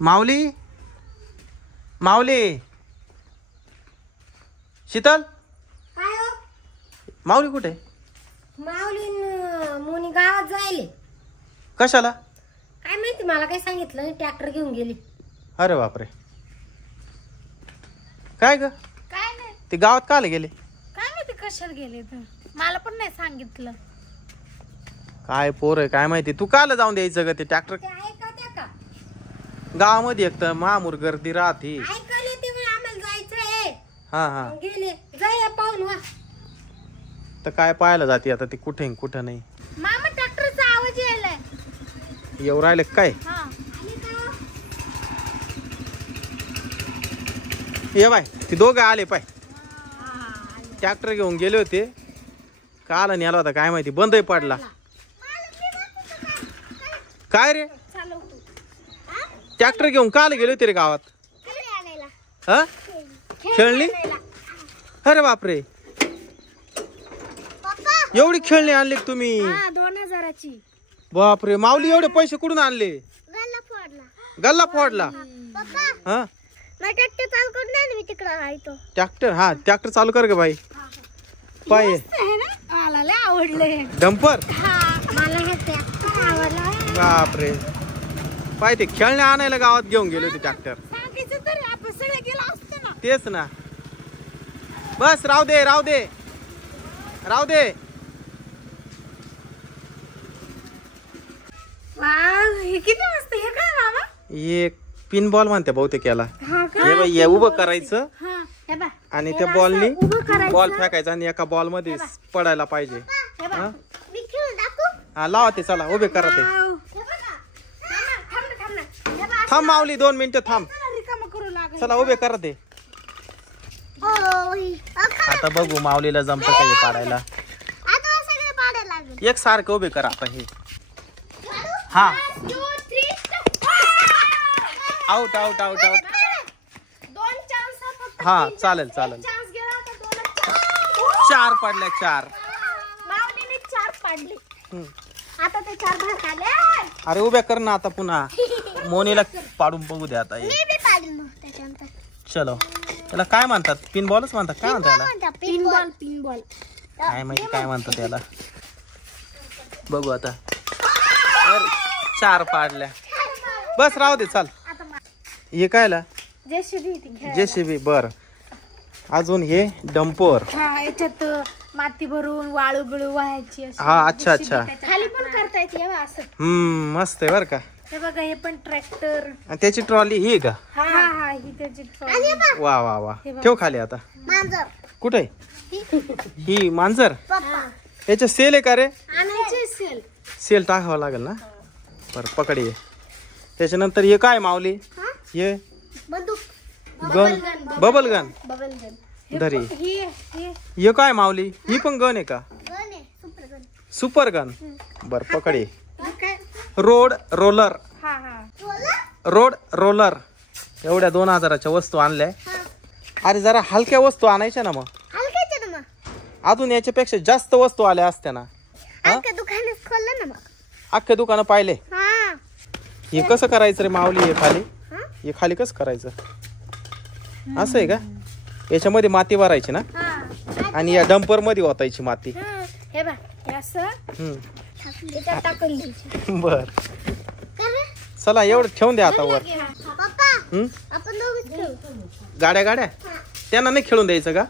माऊली माऊली शीतल काय हो? माऊली कुठे? माऊली मोनी गावात जायले. कशाला? काय माहिती, मला काही सांगितलं. ट्रॅक्टर घेऊन गेली. अरे बापरे. काय ग? काय नाही. ते गावात काला गेले? काय माहिती कशाला गेले तर, मला पण नाही सांगितलं. काय पोर आहे काय माहिती. तू काला जाऊन द्यायचं ग ते ट्रॅक्टर? ते ऐकते का? गावामध्ये एक तर मामूर गर्दी राहते. ऐकले ते म्हणे आम्हाला जायचंय. हा हा. गेले. जाय पाहून वा. तर काय पाहायला जाते आता ती कुठे कुठं नाही. मामा ट्रॅक्टरचा आवाज यायलाय. येऊ राहिले काय? हा. ये बाय ते दोघं आले पाय. ट्रॅक्टर घेऊन गेले होते. काला नेला होता काय माहिती, बंदही पडला. काय रे ट्रॅक्टर घेऊन काला गेले होते रे गावात? हा खेळणी? अरे बापरे. एवढी खेळणी आणली का तुम्ही? 2000ची. बापरे. माऊली एवढे पैसे कुठून आणले? गल्ला फोडला. हा ट्रॅक्टर. हा ट्रॅक्टर चालू कर ग बाई. पाय मला लय आवडले. डंपर. मला हे ट्रॅक्टर आवडला. बापरे. पाय ते खेळणे आणायला गावात घेऊन गेले होते ट्रॅक्टर. सांगायचं तरी आपण सगळे गेलो असतो ना. तेच ना. बस राहू दे राहू दे राहू दे. वाव, हे किती मस्त. हे काय मामा? एक पिन बॉल म्हणते बहुतेक याला. हा का? हे बाई, हे उभं करायचं हा. हे बा. आणि त्या बॉलनी उभं करायचं. बॉल फेकायचा आणि एका बॉल मध्ये पडायला पाहिजे. हे बा. हा? मी खेळून दाखवू? हा लावा ते. चला उभे करा ते. वाव. हे बघा. थांब ना. हे बघा. थांब माऊली 2 मिनिटं थांब. रिकामं करू लागेल. चला उभे करा ते. ओय. आता बघू माऊलीला जमतं का हे पाडायला. आता सगळे पाडायला लागले. एक सारखं उभे करा आता हे. हा 1 2 3 out out out out. 2 chance फक्त. हा चालेल चालेल. चान्स गेला तर 2 4 पडल्या 4. माऊलीने 4 पाडले. हम्म. आता ते 4 भाग आले. अरे उभ्या कर ना आता पुन्हा. मोनीला पाडून बघू दे आता हे. मी बी पाडलं त्याच्यानंतर. चलो. त्याला काय म्हणतात? पिन बॉलच म्हणतात. काय म्हणतात त्याला? Pin ball. काय माहिती काय म्हणतात त्याला. बघू आता. अरे 4 पाडल्या. बस राहू दे चाल. हे कायला? जेसीबी. बर. अजून हे डंपर. हा, याच्यात माती भरून वाळू बिळू व्हायची अशी. हा अच्छा अच्छा. खाली पण करता येते हे बा असं. मस्त आहे बर का. हे बघा, हे पण ट्रॅक्टर. आणि त्याची ट्रॉली ही का? हा हा, ही त्याची ट्रॉली. वा वा वा. ठेव खाली आता. मांजर. कुठे ही मांजर? पप्पा. याच्या सेल आहे का रे? आणायचे सेल. सेल टाकावं लागेल ना. बरं पकड ये. त्याच्यानंतर हे काय माऊली? हे बंदूक. Gun. Bubble gun. Bubble gun. धरी. हे हे काय माऊली? ही पण गन आहे का? गन आहे. Super gun. Super gun. बर पकड ये. काय? Road roller. हा हा. Road roller. एवढ्या 2000च्या वस्तू आणल्या. अरे जरा हलक्या वस्तू आणायच्या ना. मग हलकायचे ना मग. अजून याच्यापेक्षा जास्त वस्तू आल्या असत्या ना. हलका दुकानच खोललं ना मग. अख्खे दुकानं पाहिले. हा. हे कसं करायचं रे माऊली? हे खाली. हा? हे खाली कसं करायचं? असं आहे का? याच्यामध्ये माती भरायची ना हा. आणि या डंपर मध्ये ओतायची माती. हे बा, हे असं त्याच्यात टाकून द्यायची. बर. चला एवढं ठेवून द्या आता वर. पप्पा, आपण दोघंच खेळू. गाड्या त्यांना नाही खेळून द्यायचं का?